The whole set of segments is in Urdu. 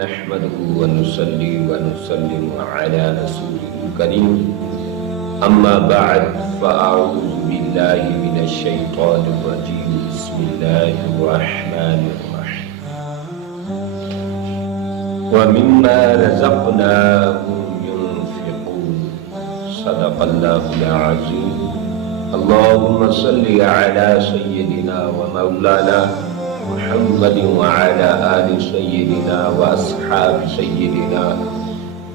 نحمده ونصلي ونسلم على رسوله الكريم أما بعد فأعوذ بالله من الشيطان الرجيم بسم الله الرحمن الرحيم ومما رزقناهم ينفقون صدق الله العظيم اللهم صل على سيدنا ومولانا محمد وعلى آل سيدنا وأصحاب سيدنا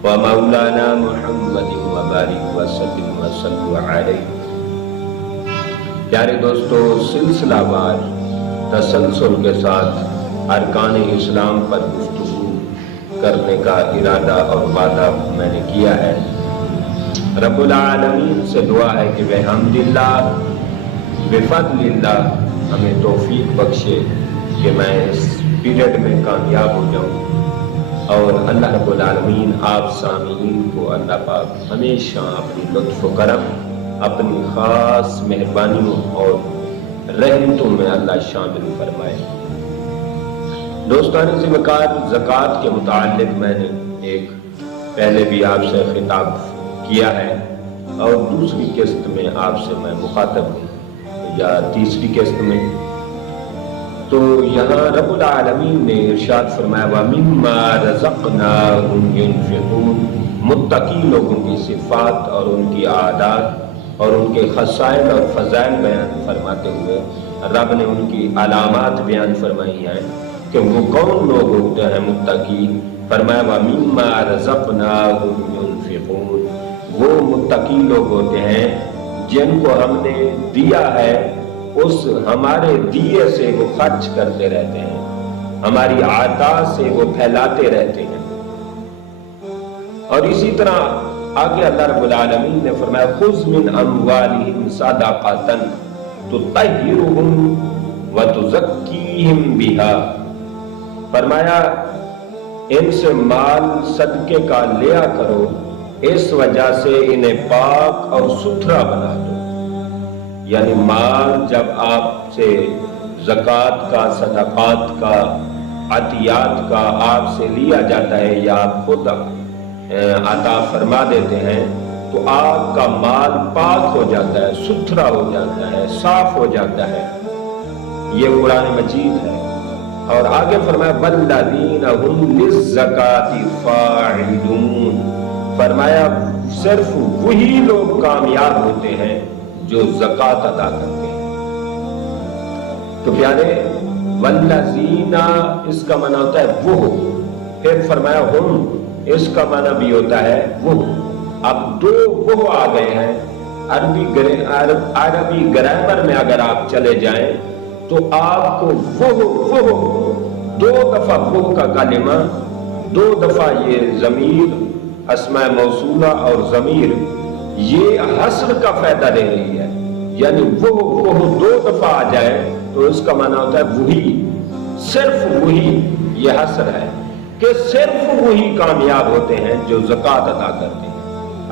ومولانا محمد وبارك وسلم وصلوا علیہ۔ پیارے دوستو، سلسلہ وار تسلسل کے ساتھ ارکان اسلام پر گفتگو کرنے کا ارادہ اور وعدہ میں نے کیا ہے۔ رب العالمین سے دعا ہے کہ بحمدللہ بفضل اللہ ہمیں توفیق بخشے کہ میں اس پیریڈ میں کامیاب ہو جاؤں، اور اللہ رب العالمین آپ سامعین کو اللہ پاک ہمیشہ اپنی لطف و کرم، اپنی خاص مہربانیوں اور رحمتوں میں اللہ شامل فرمائے۔ دوستان زکوٰۃ کے متعلق میں نے ایک پہلے بھی آپ سے خطاب کیا ہے، اور دوسری قسط میں آپ سے میں مخاطب ہوں، یا تیسری قسط میں۔ تو یہاں رب العالمین نے ارشاد فرمایا وَمِمَّا رَزَقْنَاهُمْ يُنْفِقُونَ، متقی لوگوں کی صفات اور ان کی عادات اور ان کے خصائل اور فضائل بیان فرماتے ہوئے رب نے ان کی علامات بیان فرمائی ہیں کہ وہ کون لوگ ہوتے ہیں متقی۔ فرمایا وَمِمَّا رَزَقْنَاهُمْ يُنْفِقُونَ، وہ متقی لوگ ہوتے ہیں جن کو ہم نے دیا ہے، اس ہمارے دیے سے وہ خرچ کرتے رہتے ہیں، ہماری عطا سے وہ پھیلاتے رہتے ہیں۔ اور اسی طرح آگے اللہ رب العالمین نے فرمایا خُذْ مِنْ أَمْوَالِهِمْ صَدَقَةً تُطَهِّرُهُمْ وَتُزَكِّيهِمْ بِهَا، فرمایا ان سے مال صدقے کا لیا کرو، اس وجہ سے انہیں پاک اور ستھرا بنا دو۔ یعنی مال جب آپ سے زکوٰۃ کا، صدقات کا، عطیات کا آپ سے لیا جاتا ہے یا آپ خود عطا فرما دیتے ہیں، تو آپ کا مال پاک ہو جاتا ہے، ستھرا ہو جاتا ہے، صاف ہو جاتا ہے۔ یہ قرآن مجید ہے۔ اور آگے فرمایا وَالَّذِينَ هُمْ لِلزَّكَاةِ فَاعِلُونَ، فرمایا صرف وہی لوگ کامیاب ہوتے ہیں جو زکوٰۃ ادا کرتے ہیں۔ تو پیارے والذین اس کا معنی ہوتا ہے وہ، پھر فرمایا ہم اس کا معنی بھی ہوتا ہے وہ۔ اب دو وہ آ گئے ہیں۔ عربی گرامر میں اگر آپ چلے جائیں تو آپ کو وہ دو دفعہ وہ کا کلمہ، دو دفعہ یہ ضمیر اسماء موصولہ اور ضمیر یہ حصر کا فائدہ دے رہی ہے، یعنی وہ دو دفعہ آ جائے تو اس کا معنی ہوتا ہے وہی، صرف وہی۔ یہ حصر ہے کہ صرف وہی کامیاب ہوتے ہیں جو زکوٰۃ ادا کرتے ہیں۔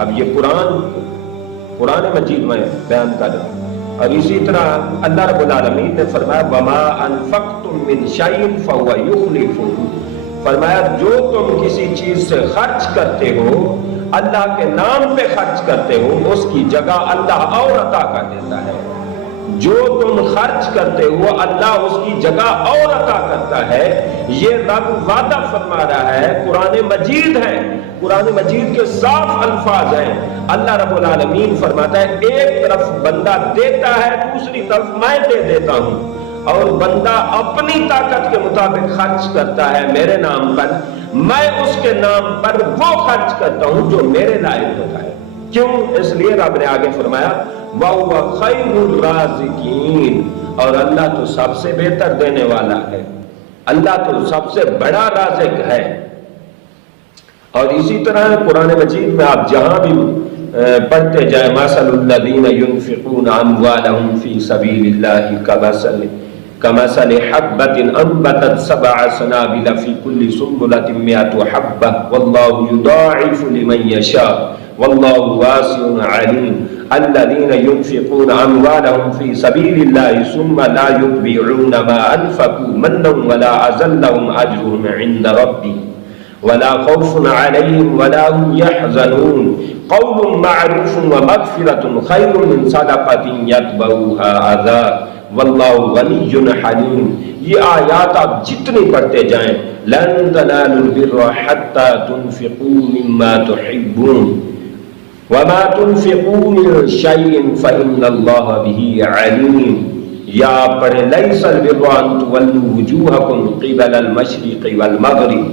اب یہ قرآن مجید میں بیان کر رہا ہوں۔ اور اسی طرح اللہ رب العالمین نے فرمایا وَمَا أَنفَقْتُم مِّن شَيْءٍ فَهُوَ يُخْلِفُهُ، فرمایا جو تم کسی چیز سے خرچ کرتے ہو، اللہ کے نام پہ خرچ کرتے ہو، اس کی جگہ اللہ اور عطا کر دیتا ہے۔ جو تم خرچ کرتے ہو اللہ اس کی جگہ اور عطا کرتا ہے۔ یہ رب وعدہ فرما رہا ہے، قرآن مجید ہے، قرآن مجید کے صاف الفاظ ہیں۔ اللہ رب العالمین فرماتا ہے ایک طرف بندہ دیتا ہے، دوسری طرف میں دے دیتا ہوں، اور بندہ اپنی طاقت کے مطابق خرچ کرتا ہے میرے نام پر، میں اس کے نام پر وہ خرچ کرتا ہوں جو میرے لائق ہوتا ہے۔ کیوں؟ اس لیے رب نے آگے فرمایا وَهُوَ خَيْرُ الرَّازِقِينَ، اور اللہ تو سب سے بہتر دینے والا ہے، اللہ تو سب سے بڑا رازق ہے۔ اور اسی طرح قرآن مجید میں آپ جہاں بھی پڑھتے جائیں مَثَلُ الَّذِينَ يُنْفِقُونَ أَمْوَالَهُمْ فِي سَبِيلِ اللَّهِ كَمَثَلِ حَبَّةٍ أَنبَتَتْ سَبْعَ سَنَابِلَ فِي كُلِّ سُنبُلَةٍ مِّائَةُ حَبَّةٍ وَاللَّهُ يُضَاعِفُ لِمَن يَشَاءُ وَاللَّهُ وَاسِعٌ عَلِيمٌ الَّذِينَ يُنْفِقُونَ أَمْوَالَهُمْ فِي سَبِيلِ اللَّهِ ثُمَّ لَا يُتْبِعُونَ مَا أَنفَقُوا مَنًّا وَلَا أَذًى لَّهُمْ أَجْرُهُمْ عِندَ رَبِّهِمْ ولا خوف علیہم ولا هم يحزنون قول معروف ومغفرۃ خیر من صدقۃ یتبعها اذى واللہ غنی حلیم. یہ آیات آپ جتنی پڑھتے جائیں، لن تنالوا البر حتى تنفقوا مما تحبون وما تنفقوا من شيء فإن الله به عليم. یا پڑھیں لیس البر ان تولوا وجوهكم قبل المشرق والمغرب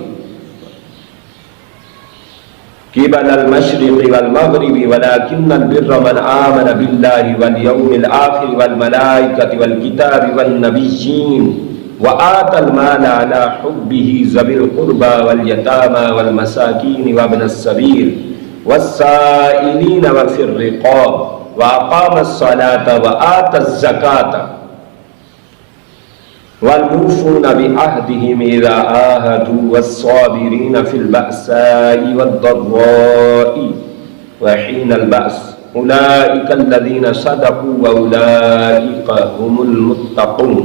ولكن البر من آمن بالله واليوم الآخر والملائكة والكتاب والنبيين وآتى المال على حبه ذوي القربى واليتامى والمساكين وابن السبيل والسائلين وفي الرقاب وأقام الصلاة وآتى الزكاة والموفون بعهدهم إذا عاهدوا والصابرين في البأساء والضراء وحين البأس أولئك الذين صدقوا وأولئك هم المتقون.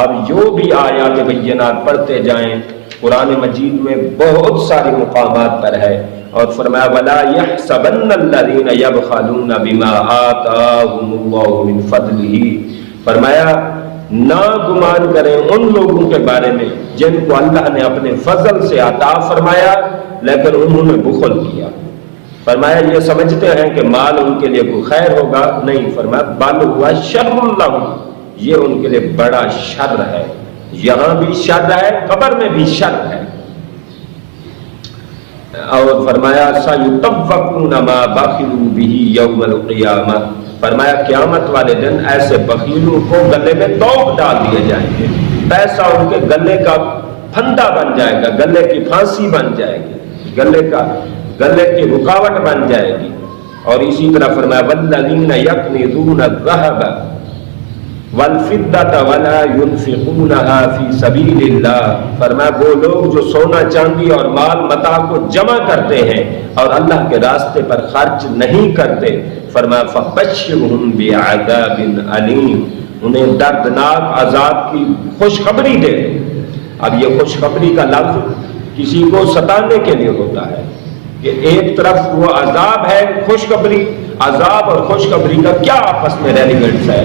آپ جو بھی آیات بینات پڑھتے جائیں، قرآن مجید میں بہت سارے مقامات پر ہے. اور فرمایا وَلَا يَحْسَبَنَّ الَّذِينَ يَبْخَلُونَ بِمَا آتَاهُمُ اللَّهُ مِنْ فَضْلِهِ. فرمایا نہ گمان کریں ان لوگوں کے بارے میں جن کو اللہ نے اپنے فضل سے عطا فرمایا لیکن انہوں نے بخل کیا. فرمایا یہ سمجھتے ہیں کہ مال ان کے لیے کوئی خیر ہوگا، نہیں. فرمایا بل ہوا شر لہم، یہ ان کے لیے بڑا شر ہے. یہاں بھی شر ہے، قبر میں بھی شر ہے. اور فرمایا سَيُطَوَّقُونَ مَا بَخِلُوا بِهِ يَوْمَ الْقِيَامَةِ. فرمایا قیامت والے دن ایسے بخیلوں کو گلے میں توق ڈال دیے جائیں گے. پیسہ ان کے گلے کا پھندا بن جائے گا، گلے کی پھانسی بن جائے گی، گلے کی رکاوٹ بن جائے گی. اور اسی طرح فرمایا وَالَّذِينَ يَكْنِزُونَ الذَّهَبَ وَالْفِضَّةَ وَلَا يُنْفِقُونَهَا فِي سَبِيلِ اللَّهِ. فرمایا وہ لوگ جو سونا چاندی اور مال متاع کو جمع کرتے ہیں اور اللہ کے راستے پر خرچ نہیں کرتے، فرمایا فَبَشِّرْهُمْ بِعَذَابٍ أَلِيمٍ. انہیں دردناک عذاب کی خوشخبری دے. اب یہ خوشخبری کا لفظ کسی کو ستانے کے لیے ہوتا ہے کہ ایک طرف وہ عذاب ہے، خوشخبری، عذاب اور خوشخبری کا کیا آپس میں ریلیونٹس ہے.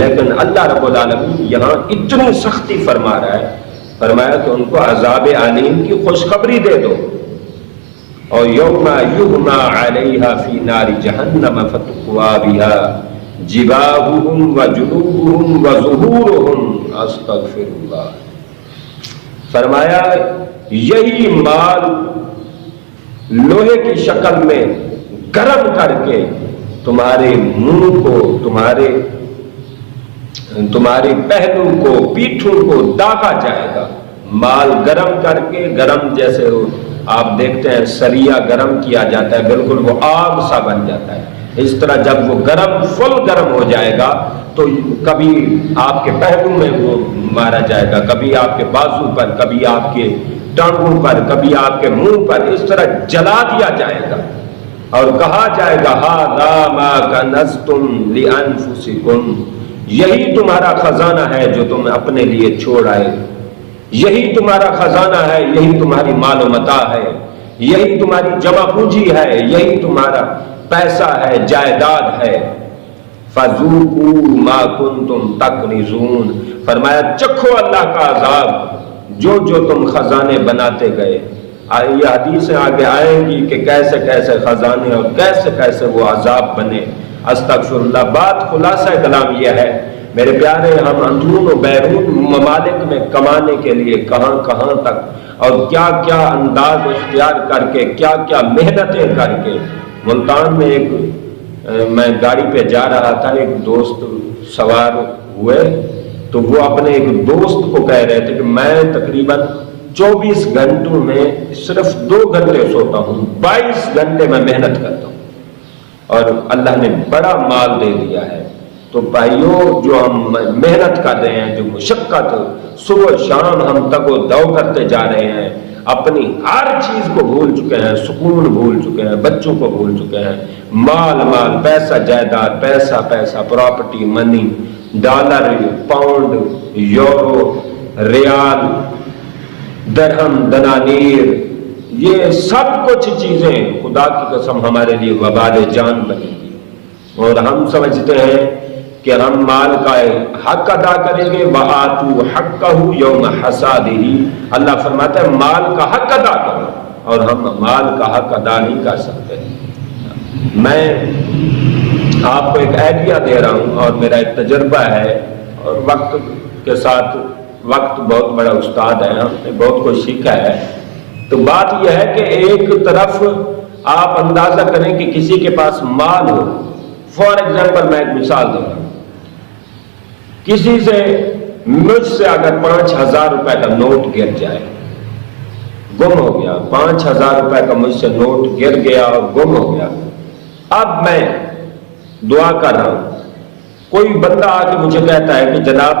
لیکن اللہ رب العالمین یہاں اتنی سختی فرما رہا ہے، فرمایا کہ ان کو عذاب علیم کی خوشخبری دے دو. اور یوم یحما علیہا فی نار جہنم فتقوا بہا جباہہم وجنوبہم وظہورہم استغفر اللہ. فرمایا یہی مال لوہے کی شکل میں گرم کر کے تمہارے منہ کو، تمہارے پہلو کو، پیٹھوں کو داغا جائے گا. مال گرم کر کے، گرم جیسے آپ دیکھتے ہیں سریا گرم کیا جاتا ہے، بالکل وہ آگ سا بن جاتا ہے. اس طرح جب وہ گرم، فل گرم ہو جائے گا تو کبھی آپ کے پہلو میں وہ مارا جائے گا، کبھی آپ کے بازو پر، کبھی آپ کے ٹانگوں پر، کبھی آپ کے منہ پر، اس طرح جلا دیا جائے گا. اور کہا جائے گا ھذا ما کنزتم لانفسکم، یہی تمہارا خزانہ ہے جو تم اپنے لیے چھوڑ آئے، یہی تمہارا خزانہ ہے، یہی تمہاری مال و متاع ہے، یہی تمہاری جمع پونجی ہے، یہی تمہارا پیسہ ہے، جائیداد ہے. فذوقوا ما کنتم تکنزون. فرمایا چکھو اللہ کا عذاب جو تم خزانے بناتے گئے. یہ حدیثیں آگے آئیں گی کہ کیسے کیسے خزانے اور کیسے کیسے وہ عذاب بنے. استغفر اللہ. بات خلاصہ کلام یہ ہے میرے پیارے، ہم اندرون و بیرون ممالک میں کمانے کے لیے کہاں کہاں تک اور کیا کیا انداز اختیار کر کے، کیا کیا محنتیں کر کے. ملتان میں میں گاڑی پہ جا رہا تھا، ایک دوست سوار ہوئے تو وہ اپنے ایک دوست کو کہہ رہے تھے کہ میں تقریباً 24 گھنٹوں میں صرف 2 گھنٹے سوتا ہوں، 22 گھنٹے میں محنت کرتا ہوں اور اللہ نے بڑا مال دے دیا ہے. تو بھائیوں، جو ہم محنت کر رہے ہیں، جو مشقت صبح شام ہم تک و دو کرتے جا رہے ہیں، اپنی ہر چیز کو بھول چکے ہیں، سکون بھول چکے ہیں، بچوں کو بھول چکے ہیں، مال پیسہ جائیداد، پیسہ پراپرٹی، منی، ڈالر، پاؤنڈ، یورو، ریال، درہم، دنانیر، یہ سب کچھ چیزیں خدا کی قسم ہمارے لیے وبال جان بنے گی، اور ہم سمجھتے ہیں کہ ہم مال کا حق ادا کریں گے، وَآتُوا حَقَّهُ يَوْمَ حَصَادِهِ، اللہ فرماتا ہے مال کا حق ادا کرو، اور ہم مال کا حق ادا نہیں کر سکتے۔ میں آپ کو ایک آئیڈیا دے رہا ہوں، اور میرا ایک تجربہ ہے، اور وقت کے ساتھ وقت بہت بڑا استاد ہے، ہم نے بہت کچھ سیکھا ہے۔ تو بات یہ ہے کہ ایک طرف آپ اندازہ کریں کہ کسی کے پاس مال ہو، فار ایگزامپل میں ایک مثال دوں گا، کسی سے مجھ سے اگر 5,000 روپے کا نوٹ گر جائے، گم ہو گیا، 5,000 روپے کا مجھ سے نوٹ گر گیا اور گم ہو گیا، اب میں دعا کر رہا ہوں، کوئی بندہ آ کے مجھے کہتا ہے کہ جناب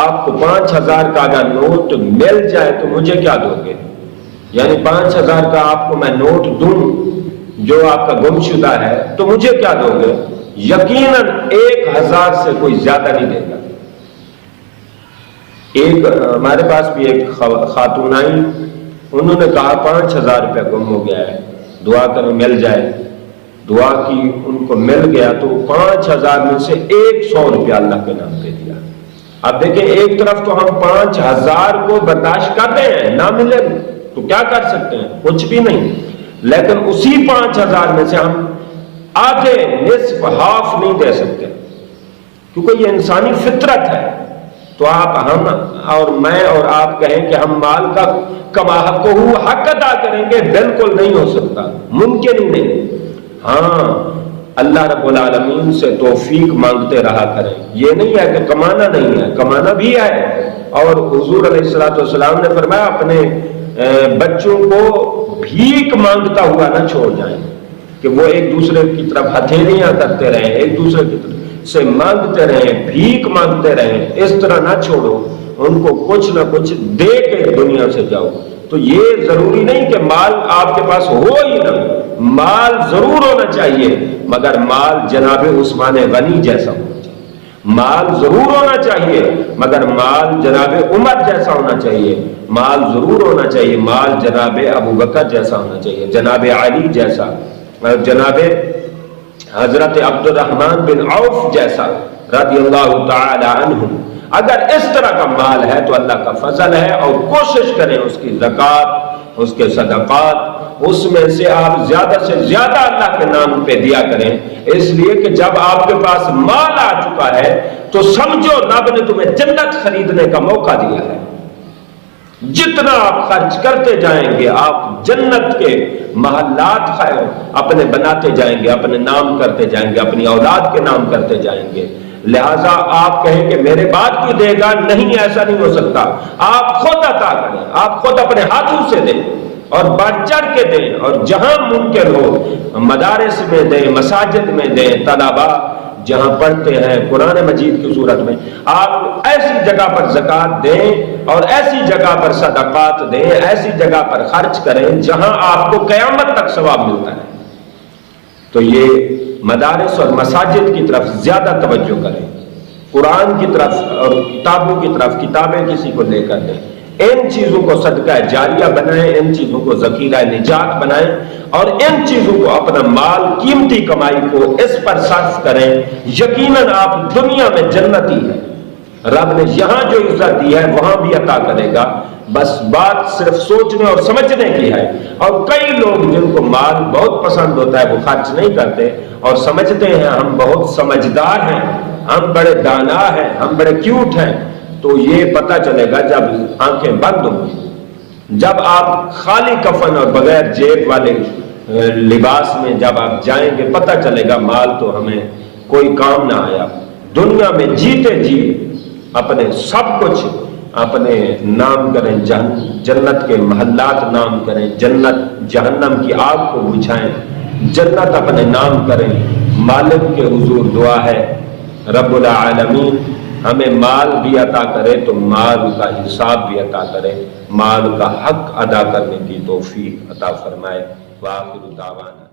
آپ کو 5,000 کا اگر نوٹ مل جائے تو مجھے کیا دو گے؟ یعنی 5,000 کا آپ کو میں نوٹ دوں جو آپ کا گم شدہ ہے تو مجھے کیا دو گے؟ یقیناً 1,000 سے کوئی زیادہ نہیں دے گا۔ ہمارے پاس بھی ایک خاتون آئی، انہوں نے کہا 5,000 روپے گم ہو گیا ہے، دعا کریں مل جائے۔ دعا کی، ان کو مل گیا، تو 5,000 میں سے 100 روپیہ اللہ کے نام پہ دیا۔ اب دیکھیں ایک طرف تو ہم 5,000 کو برداشت کرتے ہیں، نہ ملے تو کیا کر سکتے ہیں؟ کچھ بھی نہیں، لیکن اسی 5,000 میں سے ہم آدھے، نصف، ہاف نہیں دے سکتے، کیونکہ یہ انسانی فطرت ہے۔ تو آپ، ہم اور میں اور آپ کہیں کہ ہم مال کا کما حق ادا کریں گے، بالکل نہیں ہو سکتا، ممکن ہی نہیں۔ ہاں، اللہ رب العالمین سے توفیق مانگتے رہا کریں، یہ نہیں ہے کہ کمانا نہیں ہے، کمانا بھی ہے، اور حضور علیہ السلام نے فرمایا اپنے بچوں کو بھیک مانگتا ہوا نہ چھوڑ جائیں، کہ وہ ایک دوسرے کی طرف ہتھیلیاں کرتے رہیں، ایک دوسرے کی طرف سے مانگتے رہیں، بھیک مانگتے رہیں، اس طرح نہ چھوڑو، ان کو کچھ نہ کچھ دے کے دنیا سے جاؤ۔ تو یہ ضروری نہیں کہ مال آپ کے پاس ہو ہی نہ، مال ضرور ہونا چاہیے، مگر مال جناب عثمان غنی جیسا ہونا چاہیے، مال ضرور ہونا چاہیے مگر مال جناب عمر جیسا ہونا چاہیے، مال ضرور ہونا چاہیے، مال جناب ابو بکر جیسا ہونا چاہیے، جناب علی جیسا، جناب حضرت عبد الرحمن بن عوف جیسا رضی اللہ تعالی عنہ۔ اگر اس طرح کا مال ہے تو اللہ کا فضل ہے، اور کوشش کریں اس کی زکوٰۃ، اس کے صدقات، اس میں سے آپ زیادہ سے زیادہ اللہ کے نام پہ دیا کریں، اس لیے کہ جب آپ کے پاس مال آ چکا ہے تو سمجھو رب نے تمہیں جنت خریدنے کا موقع دیا ہے۔ جتنا آپ خرچ کرتے جائیں گے آپ جنت کے محلات اپنے بناتے جائیں گے، اپنے نام کرتے جائیں گے، اپنی اولاد کے نام کرتے جائیں گے۔ لہٰذا آپ کہیں کہ میرے بعد کی دے گا، نہیں، ایسا نہیں ہو سکتا۔ آپ خود عطا کریں، آپ خود اپنے ہاتھوں سے دیں، اور بڑھ چڑھ کے دیں، اور جہاں ممکن ہو مدارس میں دیں، مساجد میں دیں، طلبا جہاں پڑھتے ہیں قرآن مجید کی صورت میں، آپ ایسی جگہ پر زکوٰۃ دیں، اور ایسی جگہ پر صدقات دیں، ایسی جگہ پر خرچ کریں جہاں آپ کو قیامت تک ثواب ملتا ہے۔ تو یہ مدارس اور مساجد کی طرف زیادہ توجہ کریں، قرآن کی طرف اور کتابوں کی طرف، کتابیں کسی کو لے کر دیں، ان چیزوں کو صدقہ جاریہ بنائیں، ان چیزوں کو ذخیرہ نجات بنائیں، اور ان چیزوں کو اپنا مال، قیمتی کمائی کو اس پر صرف کریں۔ یقیناً آپ دنیا میں جنتی ہیں، رب نے یہاں جو عزت دی ہے وہاں بھی عطا کرے گا، بس بات صرف سوچنے اور سمجھنے کی ہے۔ اور کئی لوگ جن کو مال بہت پسند ہوتا ہے وہ خرچ نہیں کرتے، اور سمجھتے ہیں ہم بہت سمجھدار ہیں، ہم بڑے دانا ہیں، ہم بڑے کیوٹ ہیں۔ تو یہ پتہ چلے گا جب آنکھیں بند ہوں گی، جب آپ خالی کفن اور بغیر جیب والے لباس میں جب آپ جائیں گے، پتہ چلے گا مال تو ہمیں کوئی کام نہ آیا۔ دنیا میں جیتے جی اپنے سب کچھ اپنے نام کریں، جنت کے محلات نام کریں، جنت جہنم کی آگ کو بجھائیں، جنت اپنے نام کریں۔ مالک کے حضور دعا ہے رب العالمین ہمیں مال بھی عطا کرے تو مال کا حساب بھی عطا کرے، مال کا حق ادا کرنے کی توفیق عطا فرمائے۔ وآخر دعوانا